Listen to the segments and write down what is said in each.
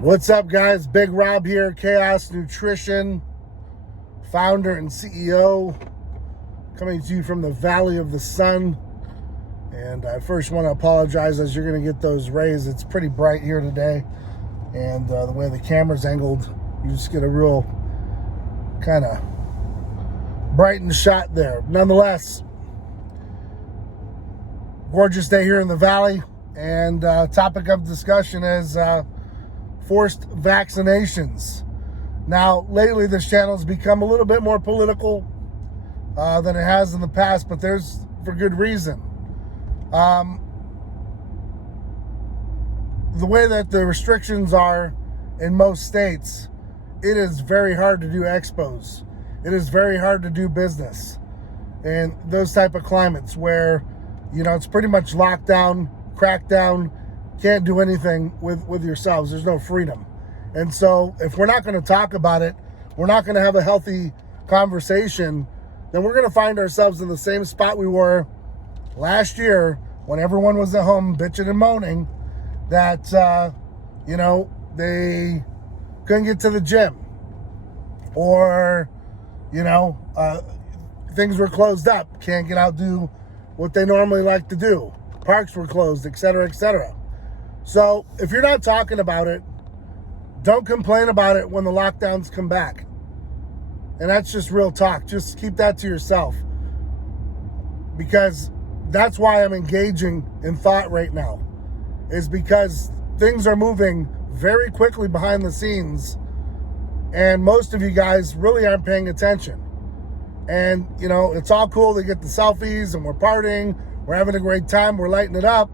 What's up, guys? Big Rob here, Chaos Nutrition, founder and CEO, coming to you from the Valley of the Sun. And I first want to apologize as you're going to get those rays. It's pretty bright here today, and the way the camera's angled, you just get a real kind of brightened shot there. Nonetheless, gorgeous day here in the Valley, and topic of discussion is forced vaccinations. Now, lately this channel has become a little bit more political than it has in the past, but there's for good reason. The way that the restrictions are in most states, it is very hard to do expos. It is very hard to do business in those type of climates where, you know, it's pretty much lockdown, crackdown, can't do anything with yourselves. There's no freedom. And so if we're not going to talk about it, we're not going to have a healthy conversation, then we're going to find ourselves in the same spot we were last year when everyone was at home bitching and moaning that, they couldn't get to the gym, or, things were closed up, can't get out, do what they normally like to do. Parks were closed, et cetera, et cetera. So if you're not talking about it, don't complain about it when the lockdowns come back. And that's just real talk. Just keep that to yourself, because that's why I'm engaging in thought right now, is because things are moving very quickly behind the scenes, and most of you guys really aren't paying attention. And, it's all cool to get the selfies and we're partying, we're having a great time, we're lighting it up.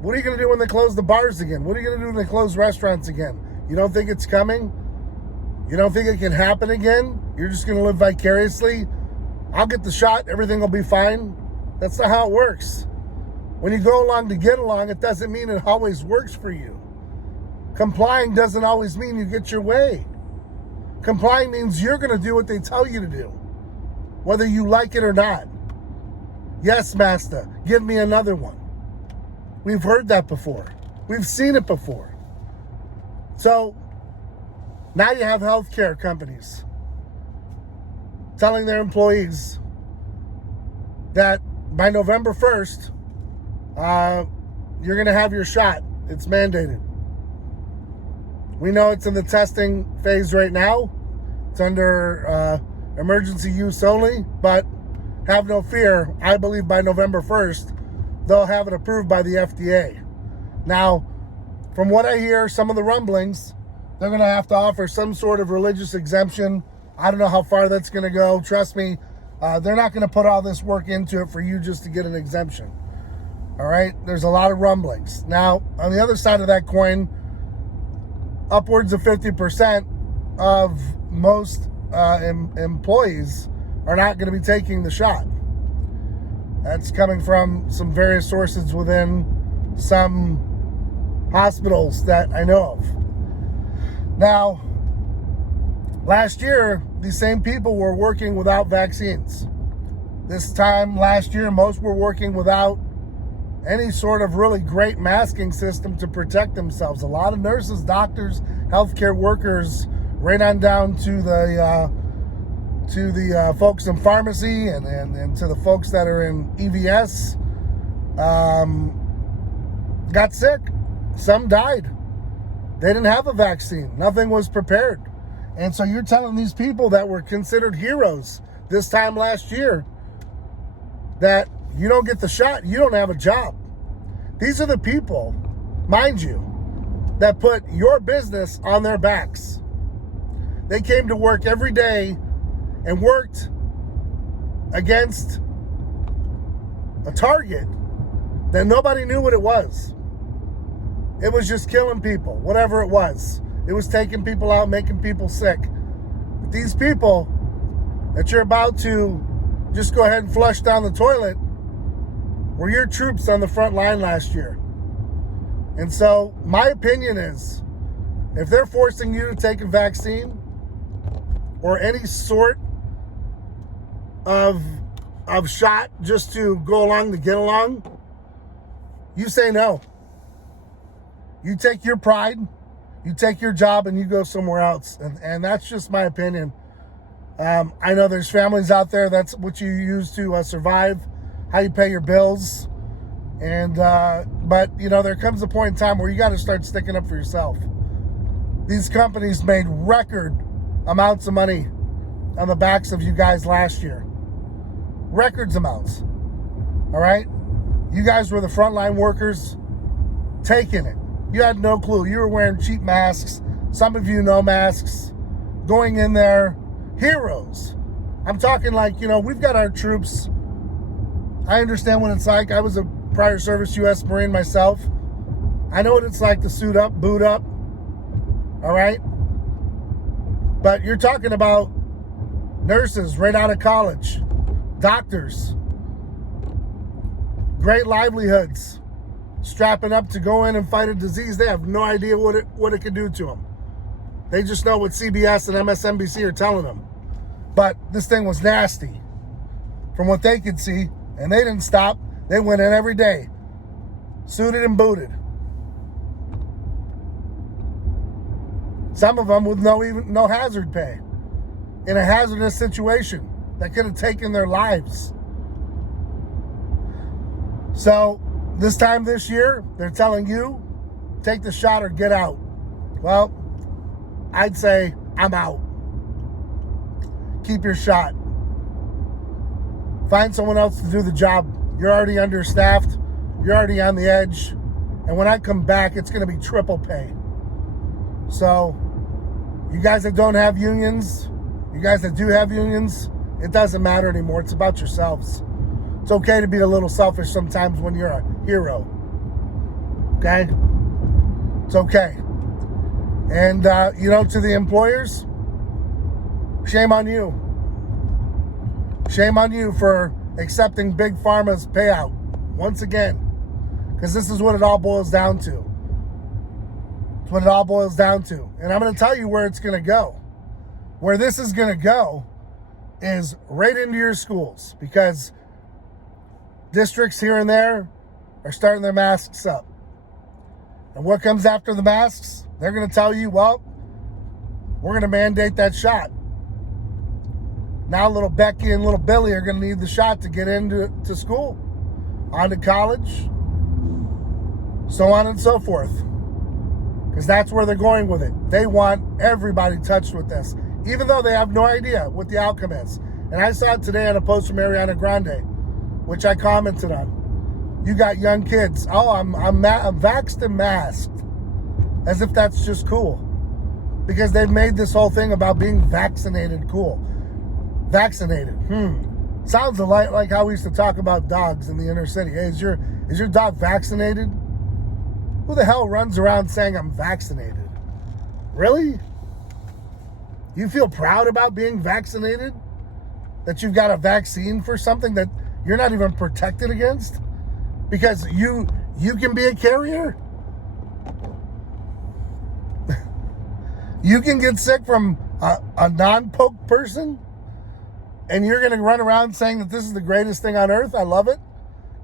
What are you going to do when they close the bars again? What are you going to do when they close restaurants again? You don't think it's coming? You don't think it can happen again? You're just going to live vicariously? I'll get the shot, everything will be fine. That's not how it works. When you go along to get along, it doesn't mean it always works for you. Complying doesn't always mean you get your way. Complying means you're going to do what they tell you to do, whether you like it or not. Yes, master, give me another one. We've heard that before. We've seen it before. So now you have healthcare companies telling their employees that by November 1st, you're going to have your shot. It's mandated. We know it's in the testing phase right now. It's under emergency use only, but have no fear. I believe by November 1st, they'll have it approved by the FDA. Now, from what I hear, some of the rumblings, they're going to have to offer some sort of religious exemption. I don't know how far that's going to go. Trust me, they're not going to put all this work into it for you just to get an exemption. All right? There's a lot of rumblings. Now, on the other side of that coin, upwards of 50% of most employees are not going to be taking the shot. That's coming from some various sources within some hospitals that I know of. Now, last year, these same people were working without vaccines. This time last year, most were working without any sort of really great masking system to protect themselves. A lot of nurses, doctors, healthcare workers, right on down to the folks in pharmacy and to the folks that are in EVS, got sick. Some died. They didn't have a vaccine. Nothing was prepared. And so you're telling these people that were considered heroes this time last year that you don't get the shot, you don't have a job. These are the people, mind you, that put your business on their backs. They came to work every day and worked against a target that nobody knew what it was. It was just killing people, whatever it was. It was taking people out, making people sick. But these people that you're about to just go ahead and flush down the toilet were your troops on the front line last year. And so my opinion is, if they're forcing you to take a vaccine or any sort of shot just to go along to get along, you say no. You take your pride, You take your job and you go somewhere else. And that's just my opinion. I know there's families out there, that's what you use to survive, how you pay your bills. And but there comes a point in time where you got to start sticking up for yourself. These companies made record amounts of money on the backs of you guys last year. Records amounts. All right? You guys were the frontline workers taking it. You had no clue. You were wearing cheap masks. Some of you no masks. Going in there. Heroes. I'm talking like, we've got our troops. I understand what it's like. I was a prior service U.S. Marine myself. I know what it's like to suit up, boot up. All right? But you're talking about nurses right out of college, doctors, great livelihoods, strapping up to go in and fight a disease. They have no idea what it could do to them. They just know what CBS and MSNBC are telling them. But this thing was nasty from what they could see, and they didn't stop. They went in every day, suited and booted. Some of them with no hazard pay in a hazardous situation that could have taken their lives. So this time this year, they're telling you, take the shot or get out. Well, I'd say I'm out. Keep your shot. Find someone else to do the job. You're already understaffed. You're already on the edge. And when I come back, it's going to be triple pay. So, you guys that don't have unions, you guys that do have unions, it doesn't matter anymore. It's about yourselves. It's okay to be a little selfish sometimes when you're a hero. Okay? It's okay. And, to the employers, shame on you. Shame on you for accepting Big Pharma's payout once again. Because this is what it all boils down to. It's what it all boils down to. And I'm going to tell you where it's going to go. Where this is going to go is right into your schools. Because districts here and there are starting their masks up. And what comes after the masks? They're going to tell you, well, we're going to mandate that shot. Now little Becky and little Billy are going to need the shot to get into school, on to college, so on and so forth. Because that's where they're going with it. They want everybody touched with this, even though they have no idea what the outcome is. And I saw it today on a post from Ariana Grande, which I commented on. You got young kids. Oh, I'm vaxxed and masked. As if that's just cool. Because they've made this whole thing about being vaccinated cool. Vaccinated. Sounds a lot like how we used to talk about dogs in the inner city. Hey, is your dog vaccinated? Who the hell runs around saying I'm vaccinated? Really? You feel proud about being vaccinated? That you've got a vaccine for something that you're not even protected against? Because you can be a carrier? You can get sick from a non-poked person? And you're going to run around saying that this is the greatest thing on earth? I love it.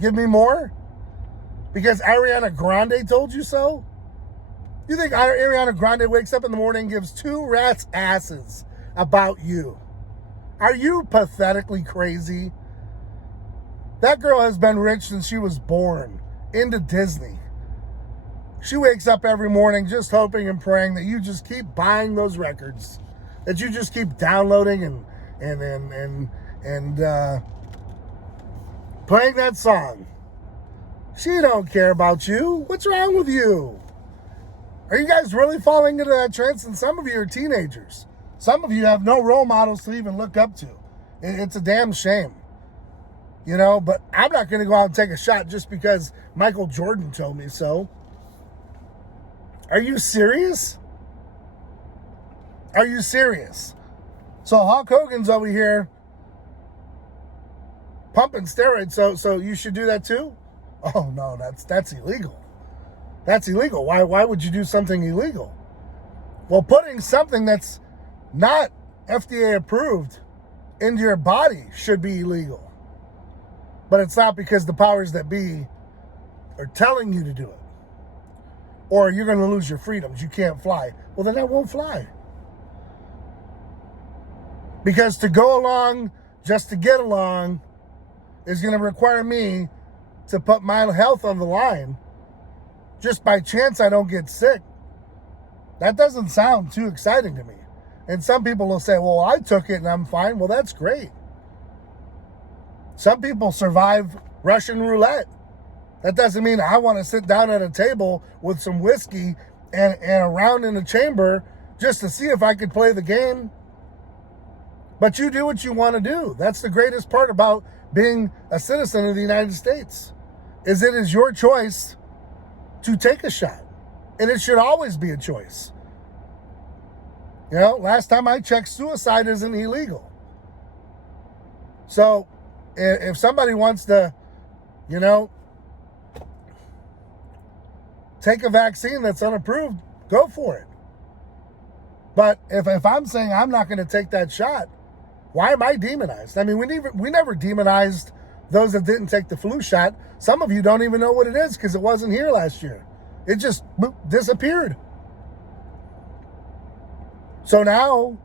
Give me more? Because Ariana Grande told you so? You think Ariana Grande wakes up in the morning and gives two rats' asses about you? Are you pathetically crazy? That girl has been rich since she was born, into Disney. She wakes up every morning just hoping and praying that you just keep buying those records, that you just keep downloading and playing that song. She don't care about you. What's wrong with you? Are you guys really falling into that trance? And some of you are teenagers. Some of you have no role models to even look up to. It's a damn shame. But I'm not going to go out and take a shot just because Michael Jordan told me so. Are you serious? Are you serious? So Hulk Hogan's over here pumping steroids, so you should do that too? Oh no, that's illegal. That's illegal. Why would you do something illegal? Well, putting something that's not FDA approved into your body should be illegal. But it's not, because the powers that be are telling you to do it. or you're going to lose your freedoms. You can't fly. Well, then I won't fly. Because to go along just to get along is going to require me to put my health on the line just by chance I don't get sick. That doesn't sound too exciting to me. And some people will say, well, I took it and I'm fine. Well, that's great. Some people survive Russian roulette. That doesn't mean I want to sit down at a table with some whiskey and a round in a chamber just to see if I could play the game. But you do what you want to do. That's the greatest part about being a citizen of the United States, is it is your choice to take a shot. And it should always be a choice. You know, last time I checked, suicide isn't illegal. So if somebody wants to, you know, take a vaccine that's unapproved, go for it. But if I'm saying I'm not going to take that shot, why am I demonized? I mean, we never demonized those that didn't take the flu shot. Some of you don't even know what it is because it wasn't here last year. It just disappeared. So now,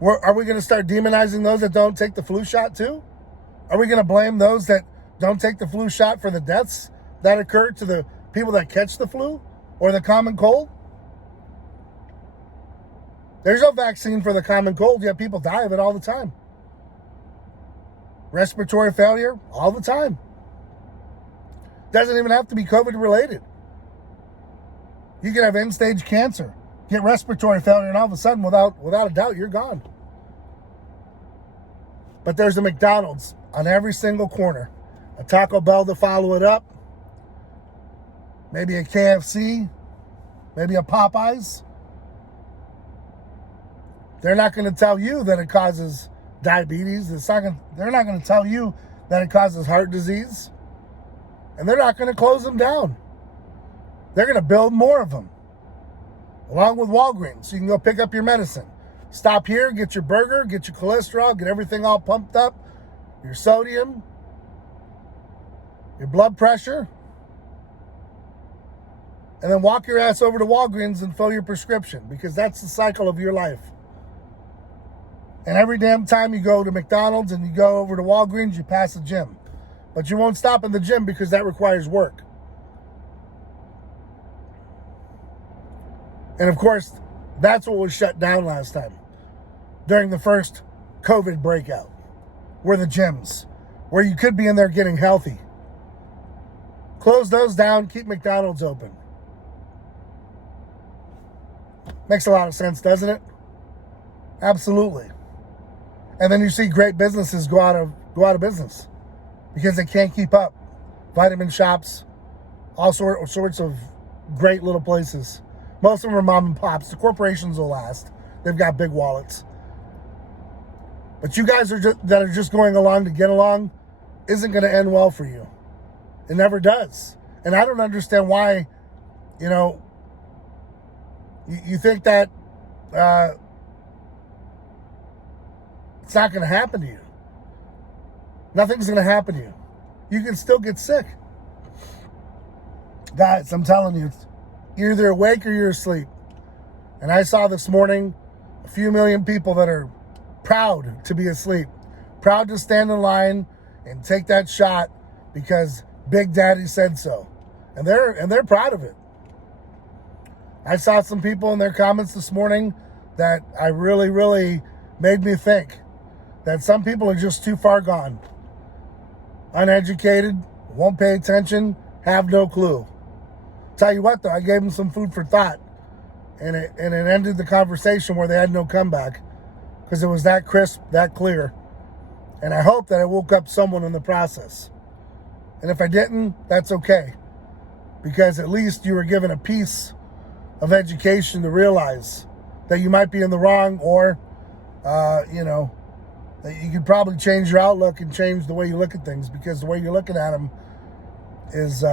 are we going to start demonizing those that don't take the flu shot too? Are we going to blame those that don't take the flu shot for the deaths that occur to the people that catch the flu or the common cold? There's no vaccine for the common cold, yet people die of it all the time. Respiratory failure, all the time. Doesn't even have to be COVID related. You can have end-stage cancer, get respiratory failure, and all of a sudden, without a doubt, you're gone. But there's a McDonald's on every single corner, a Taco Bell to follow it up, maybe a KFC, maybe a Popeyes. They're not going to tell you that it causes diabetes. They're not going to tell you that it causes heart disease. And they're not going to close them down. They're going to build more of them, along with Walgreens. So you can go pick up your medicine. Stop here, get your burger, get your cholesterol, get everything all pumped up, your sodium, your blood pressure, and then walk your ass over to Walgreens and fill your prescription, because that's the cycle of your life. And every damn time you go to McDonald's and you go over to Walgreens, you pass a gym. But you won't stop in the gym because that requires work. And of course, that's what was shut down last time during the first COVID breakout, were the gyms, where you could be in there getting healthy. Close those down, keep McDonald's open. Makes a lot of sense, doesn't it? Absolutely. And then you see great businesses go out of business because they can't keep up. Vitamin shops, all sorts of great little places. Most of them are mom and pops. The corporations will last. They've got big wallets. But you guys that are just going along to get along isn't going to end well for you. It never does. And I don't understand why, you know, you think that it's not going to happen to you. Nothing's going to happen to you. You can still get sick. Guys, I'm telling you, you're either awake or you're asleep. And I saw this morning a few million people that are proud to be asleep, proud to stand in line and take that shot because Big Daddy said so. And they're proud of it. I saw some people in their comments this morning that I really made me think that some people are just too far gone. Uneducated, won't pay attention, have no clue. Tell you what though, I gave them some food for thought, and it ended the conversation where they had no comeback because it was that crisp, that clear. And I hope that I woke up someone in the process. And if I didn't, that's okay, because at least you were given a piece of education to realize that you might be in the wrong, or that you could probably change your outlook and change the way you look at things, because the way you're looking at them is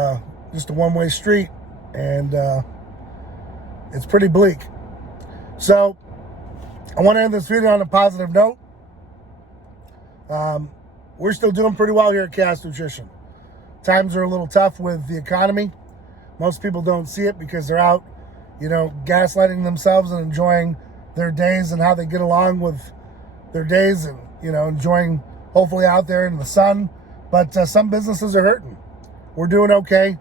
just a one-way street, and it's pretty bleak. So I want to end this video on a positive note. We're still doing pretty well here at Chaos Nutrition. Times are a little tough with the economy, Most people don't see it because they're out, gaslighting themselves and enjoying their days and how they get along with their days and, enjoying hopefully out there in the sun. But some businesses are hurting. We're doing okay.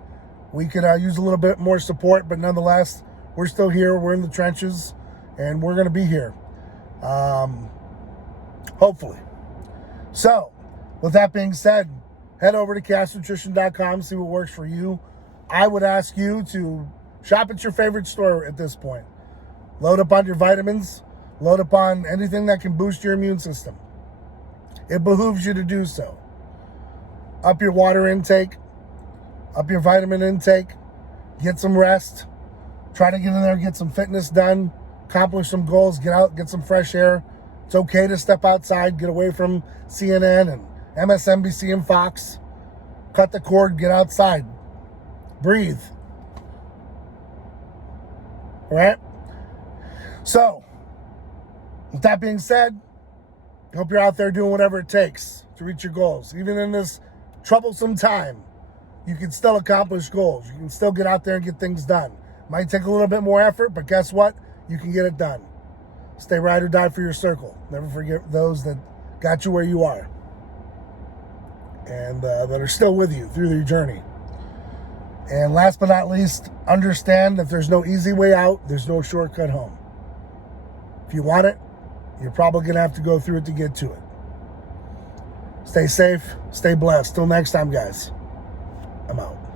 We could use a little bit more support, but nonetheless, we're still here. We're in the trenches, and we're going to be here, hopefully. So, with that being said, head over to castnutrition.com, see what works for you. I would ask you to shop at your favorite store at this point. Load up on your vitamins. Load up on anything that can boost your immune system. It behooves you to do so. Up your water intake. Up your vitamin intake. Get some rest. Try to get in there, get some fitness done. Accomplish some goals. Get out, get some fresh air. It's okay to step outside. Get away from CNN and MSNBC and Fox. Cut the cord. Get outside. Breathe. All right? So, with that being said, I hope you're out there doing whatever it takes to reach your goals. Even in this troublesome time, you can still accomplish goals. You can still get out there and get things done. Might take a little bit more effort, but guess what? You can get it done. Stay ride or die for your circle. Never forget those that got you where you are and that are still with you through your journey. And last but not least, understand that there's no easy way out. There's no shortcut home. If you want it, you're probably going to have to go through it to get to it. Stay safe. Stay blessed. Till next time, guys.